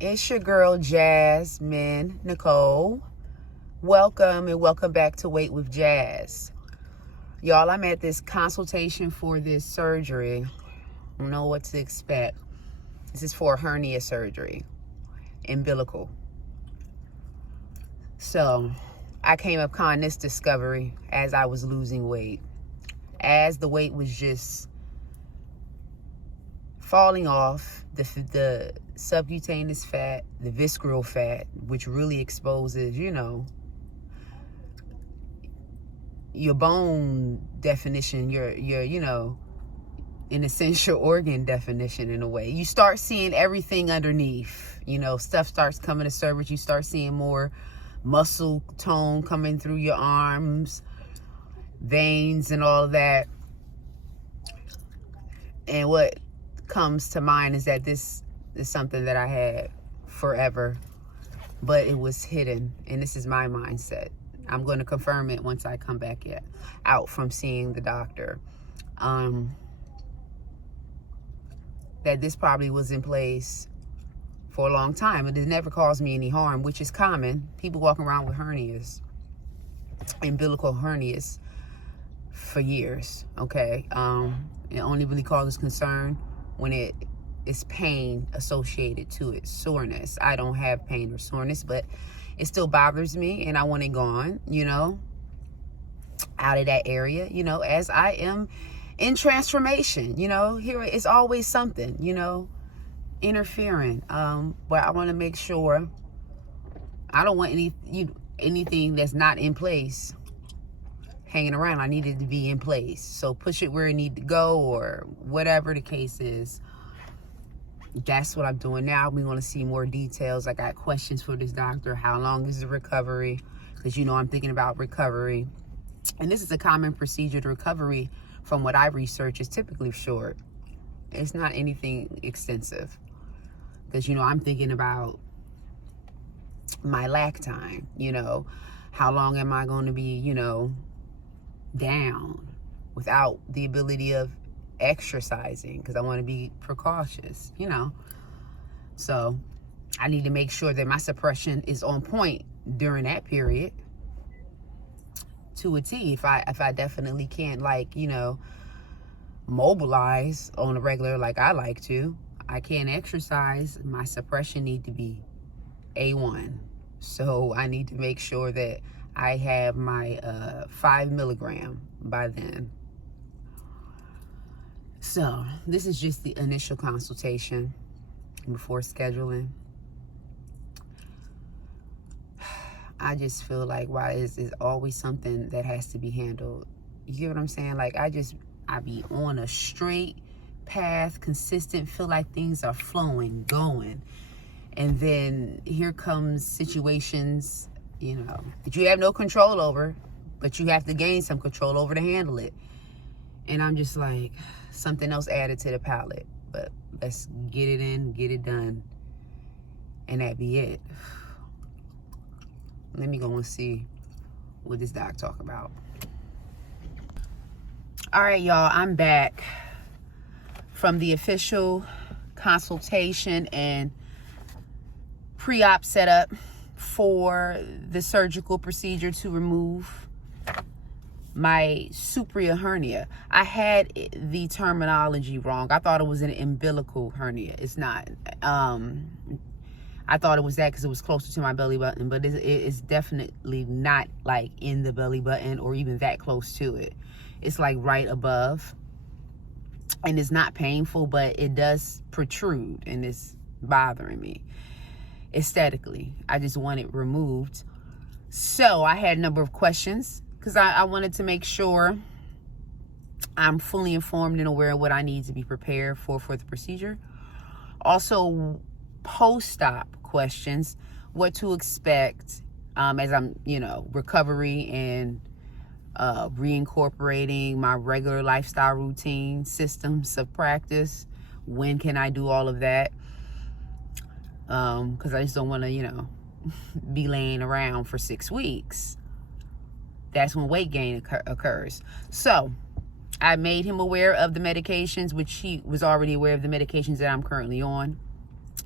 It's your girl Jasmine Nicole. Welcome and welcome back to Wait with Jazz. Y'all, I'm at this consultation for this surgery. I don't know what to expect. This is for hernia surgery, umbilical. So I came upon this discovery as I was losing weight. As the weight was just falling off, the subcutaneous fat, the visceral fat, which really exposes, your bone definition, your an essential organ definition in a way. You start seeing everything underneath, stuff starts coming to surface. You start seeing more muscle tone coming through your arms, veins and all of that. And what comes to mind is that this is something that I had forever, but it was hidden, and this is my mindset. I'm going to confirm it once I come back out from seeing the doctor. That this probably was in place for a long time, but it never caused me any harm, which is common. People walking around with hernias, umbilical hernias, for years. Okay, it only really causes concern when it is pain associated to it, soreness. I don't have pain or soreness, but it still bothers me, and I want it gone, out of that area, as I am in transformation, here is always something, interfering. But I want to make sure I don't want anything that's not in place hanging around. I need it to be in place. So push it where it need to go, or whatever the case is. That's what I'm doing now. We want to see more details. I got questions for this doctor. How long is the recovery? Because I'm thinking about recovery. And this is a common procedure. The recovery, from what I research, is typically short. It's not anything extensive. Because, I'm thinking about my lack time. How long am I going to be, down without the ability of exercising, because I want to be precautious, so I need to make sure that my suppression is on point during that period to a T. If I definitely can't mobilize on a regular like I like to, I can't exercise, my suppression need to be A1. So I need to make sure that I have my 5 milligram by then. So this is just the initial consultation before scheduling. I just feel like, why is always something that has to be handled? You get what I'm saying? Like, I be on a straight path, consistent, feel like things are flowing, going. And then here comes situations, that you have no control over, but you have to gain some control over to handle it. And I'm just like, something else added to the palette. But let's get it in, get it done, and that be it. Let me go and see what this doc talk about. All right, y'all, I'm back from the official consultation and pre-op setup for the surgical procedure to remove my superior hernia. I had the terminology wrong. I thought it was an umbilical hernia. It's not. I thought it was that because it was closer to my belly button, but it's definitely not like in the belly button or even that close to it. It's like right above, and it's not painful, but it does protrude, and it's bothering me aesthetically. I just want it removed. So I had a number of questions, because I wanted to make sure I'm fully informed and aware of what I need to be prepared for the procedure. Also, post-op questions, what to expect as I'm, recovery and reincorporating my regular lifestyle routine, systems of practice. When can I do all of that? Because I just don't want to, be laying around for 6 weeks. That's when weight gain occurs. So I made him aware of the medications, which he was already aware of the medications that I'm currently on.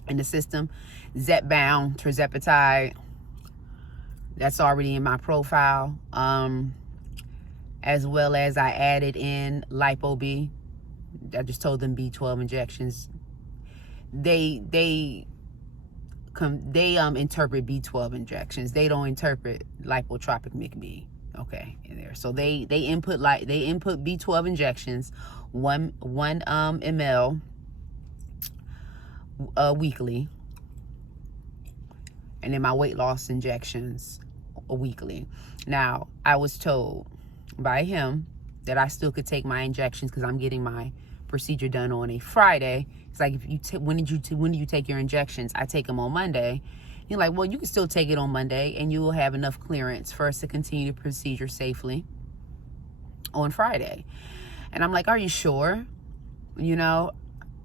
in the system. Zepbound, Tirzepatide, that's already in my profile. As well as I added in Lipo B. I just told them B12 injections. They interpret B12 injections. They don't interpret lipotropic McB. Okay, in there. So they input B12 injections, one ml weekly, and then my weight loss injections weekly. Now, I was told by him that I still could take my injections because I'm getting my procedure done on a Friday. It's like, if you when do you take your injections? I take them on Monday. You're like, well, you can still take it on Monday and you will have enough clearance for us to continue the procedure safely on Friday. And I'm like, are you sure? You know,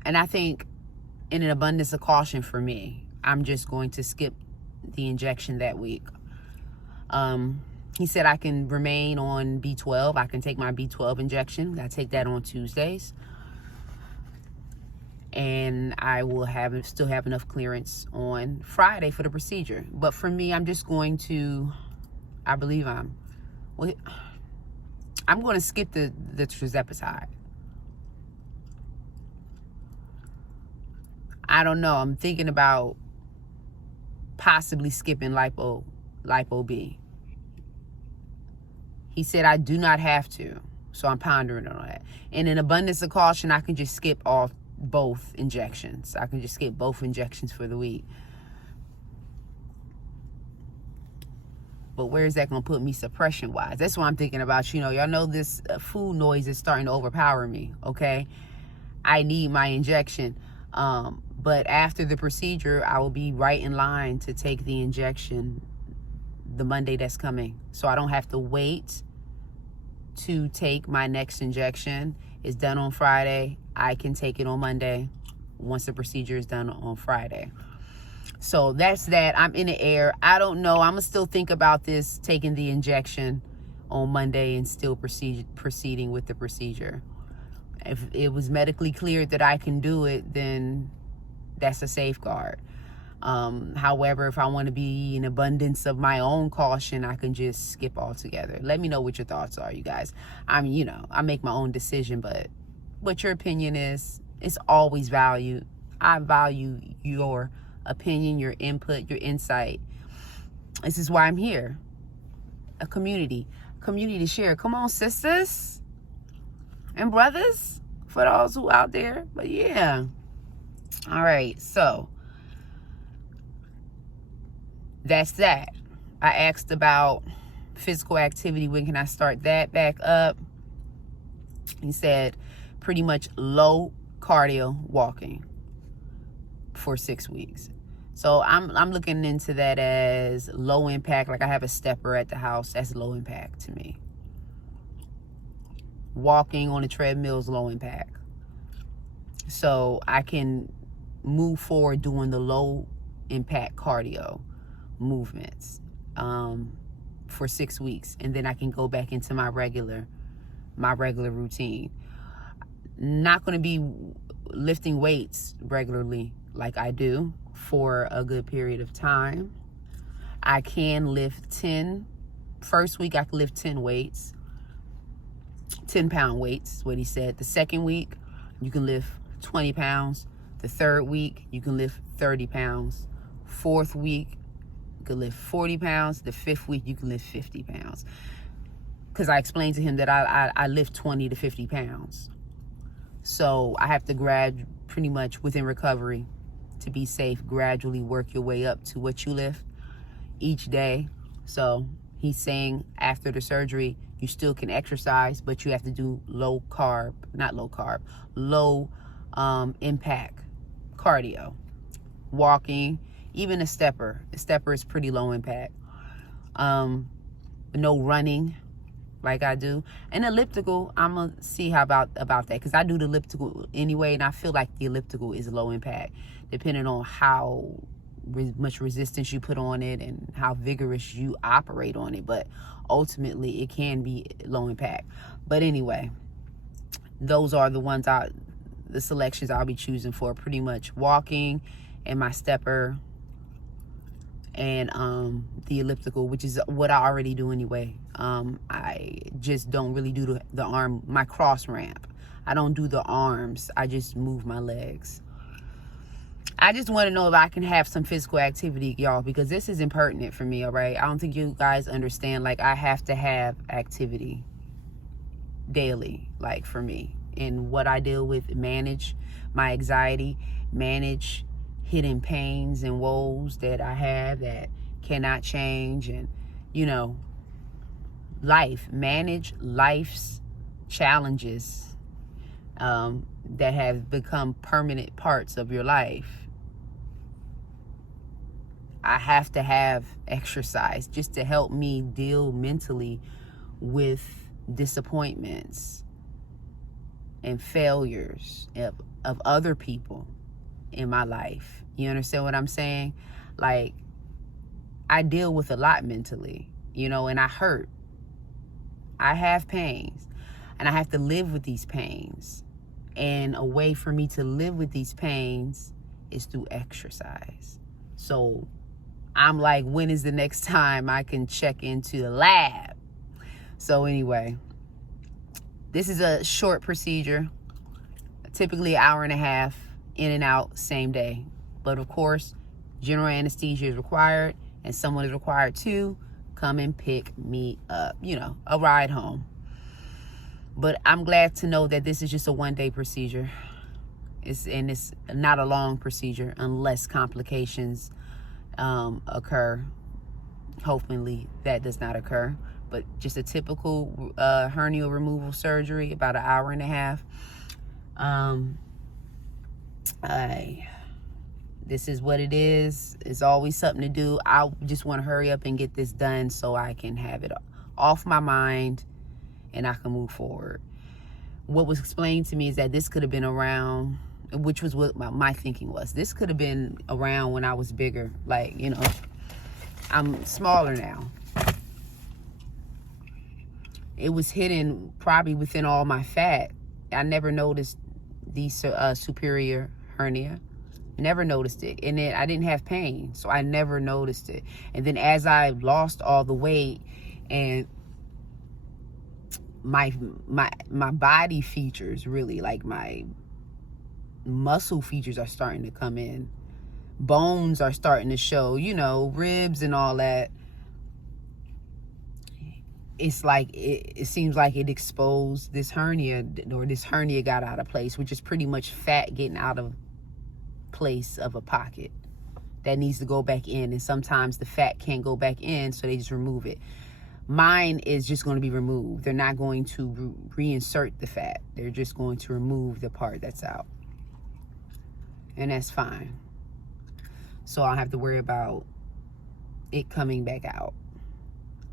and I think in an abundance of caution for me, I'm just going to skip the injection that week. He said I can remain on B12. I can take my B12 injection. I take that on Tuesdays. And I will still have enough clearance on Friday for the procedure. But for me, I'm just going to, I'm going to skip the Tirzepatide. I don't know. I'm thinking about possibly skipping Lipo B. He said I do not have to. So I'm pondering on that. In an abundance of caution, I can just skip both injections. I can just skip both injections for the week. But where is that going to put me suppression wise? That's what I'm thinking about. You know, y'all know this food noise is starting to overpower me. Okay, I need my injection. But after the procedure, I will be right in line to take the injection the Monday that's coming. So I don't have to wait to take my next injection. It's done on Friday. I can take it on Monday once the procedure is done on Friday. So that's that. I'm in the air. I don't know. I'm going to still think about this, taking the injection on Monday and still proceeding with the procedure. If it was medically cleared that I can do it, then that's a safeguard. However, if I want to be in abundance of my own caution, I can just skip altogether. Let me know what your thoughts are, you guys. I make my own decision, but what your opinion is, it's always valued. I value your opinion, your input, your insight. This is why I'm here. A community to share. Come on, sisters and brothers, for those who out there. But yeah. All right, so that's that. I asked about physical activity. When can I start that back up? He said pretty much low cardio walking for 6 weeks. So I'm looking into that as low impact. Like I have a stepper at the house. That's low impact to me. Walking on a treadmill is low impact. So I can move forward doing the low impact cardio movements for 6 weeks, and then I can go back into my regular routine. Not going to be lifting weights regularly like I do for a good period of time. I can lift 10. First week I can lift 10 weights, 10-pound weights is what he said. The second week you can lift 20 pounds. The third week you can lift 30 pounds. Fourth week you can lift 40 pounds. The fifth week you can lift 50 pounds. Because I explained to him that I lift 20 to 50 pounds. So I have to pretty much within recovery, to be safe, gradually work your way up to what you lift each day. So he's saying after the surgery, you still can exercise, but you have to do low impact cardio, walking, even a stepper. A stepper is pretty low impact. No running like I do. And elliptical, I'm gonna see how about that, because I do the elliptical anyway, and I feel like the elliptical is low impact, depending on how much resistance you put on it and how vigorous you operate on it. But ultimately it can be low impact. But anyway, those are the selections I'll be choosing for, pretty much walking and my stepper, and the elliptical, which is what I already do anyway. I just don't really do the arm, my cross ramp. I don't do the arms. I just move my legs. I just want to know if I can have some physical activity, y'all, because this is impertinent for me, all right? I don't think you guys understand. Like, I have to have activity daily, like, for me. And what I deal with, manage my anxiety, manage hidden pains and woes that I have that cannot change, and, you know, manage life's challenges that have become permanent parts of your life. I have to have exercise just to help me deal mentally with disappointments and failures of other people in my life. You understand what I'm saying? Like, I deal with a lot mentally, you know, and I hurt. I have pains, and I have to live with these pains. And a way for me to live with these pains is through exercise. So I'm like, when is the next time I can check into the lab? So anyway, this is a short procedure, typically an hour and a half, in and out, same day. But of course, general anesthesia is required, and someone is required to come and pick me up, you know, a ride home. But I'm glad to know that this is just a one-day procedure. It's not a long procedure unless complications occur. Hopefully that does not occur. But just a typical hernia removal surgery, about an hour and a half. This is what it is. It's always something to do. I just want to hurry up and get this done so I can have it off my mind and I can move forward. What was explained to me is that this could have been around, which was what my thinking was. This could have been around when I was bigger. Like, you know, I'm smaller now. It was hidden probably within all my fat. I never noticed the superior hernia. Never noticed it. And then I didn't have pain, so I never noticed it. And then as I lost all the weight and my body features, really, like my muscle features are starting to come in. Bones are starting to show, you know, ribs and all that. It's like, it seems like it exposed this hernia, or this hernia got out of place, which is pretty much fat getting out of place of a pocket that needs to go back in. And sometimes the fat can't go back in, so they just remove it. Mine is just going to be removed. They're not going to reinsert the fat. They're just going to remove the part that's out. And that's fine. So I don't have to worry about it coming back out.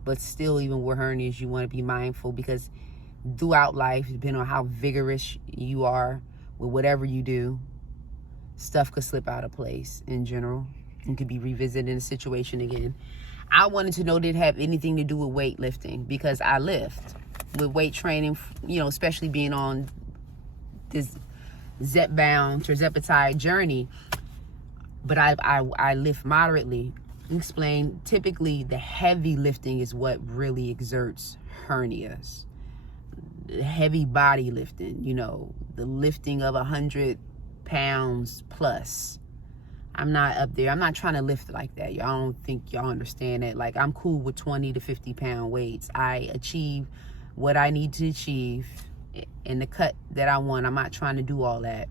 But still, even with hernias, you want to be mindful, because throughout life, depending on how vigorous you are with whatever you do, stuff could slip out of place in general. You could be revisiting a situation again. I wanted to know, did it have anything to do with weightlifting? Because I lift with weight training, you know, especially being on this Zepbound, Tirzepatide journey. But I lift moderately. Explain, typically the heavy lifting is what really exerts hernias. Heavy body lifting, you know, the lifting of 100 pounds plus. I'm not up there. I'm not trying to lift like that. Y'all don't think y'all understand that. Like, I'm cool with 20 to 50 pound weights. I achieve what I need to achieve in the cut that I want. I'm not trying to do all that,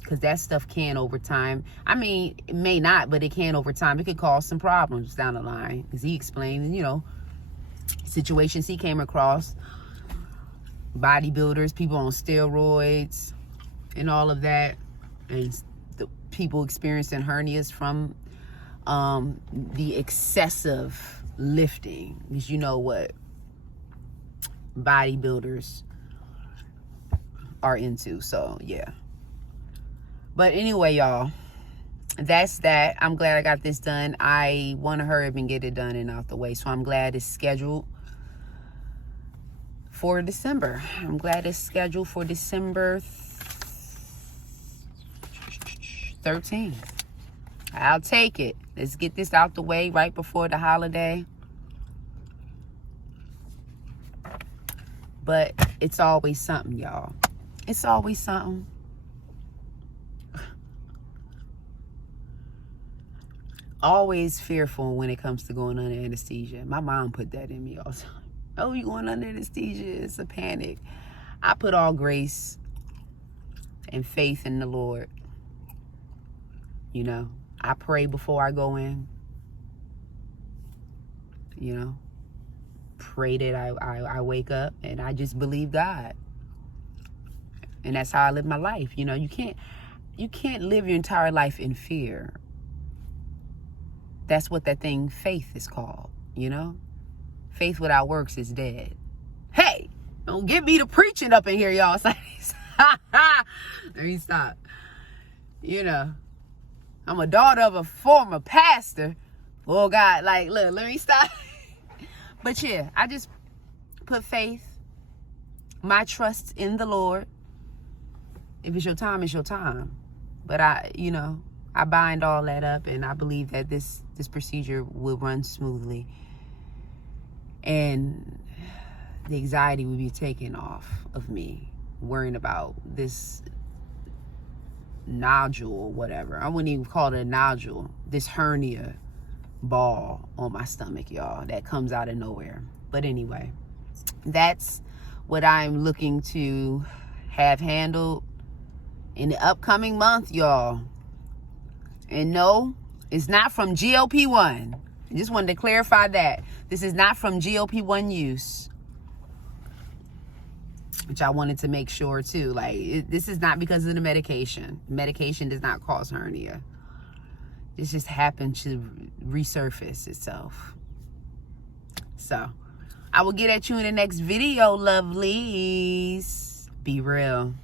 because that stuff can over time. I mean, it may not, but it can over time. It could cause some problems down the line. Because he explained, you know, situations he came across. Bodybuilders, people on steroids, and all of that. And the people experiencing hernias from the excessive lifting. Because you know what bodybuilders are into. So, yeah. But anyway, y'all, that's that. I'm glad I got this done. I want to hurry up and get it done and out the way. So I'm glad it's scheduled for December. I'm glad it's scheduled for December 13th. I'll take it. Let's get this out the way right before the holiday. But it's always something, y'all. It's always something. Always fearful when it comes to going under anesthesia. My mom put that in me all the time. Oh, you going under anesthesia? It's a panic. I put all grace and faith in the Lord. You know, I pray before I go in. You know, pray that I wake up and I just believe God. And that's how I live my life. You know, you can't live your entire life in fear. That's what that thing, faith, is called, you know? Faith without works is dead. Hey, don't get me to preaching up in here, y'all. Let me stop. You know, I'm a daughter of a former pastor. Oh, God, like, look, let me stop. But, yeah, I just put faith, my trust in the Lord. If it's your time, it's your time. But I bind all that up, and I believe that this procedure will run smoothly. And the anxiety will be taken off of me, worrying about this nodule or whatever. I wouldn't even call it a nodule. This hernia ball on my stomach, y'all, that comes out of nowhere. But anyway, that's what I'm looking to have handled in the upcoming month, y'all. And no, it's not from GLP1. I just wanted to clarify that. This is not from GLP1 use. Which I wanted to make sure too. Like, this is not because of the medication. Medication does not cause hernia. This just happened to resurface itself. So, I will get at you in the next video, lovelies. Be real.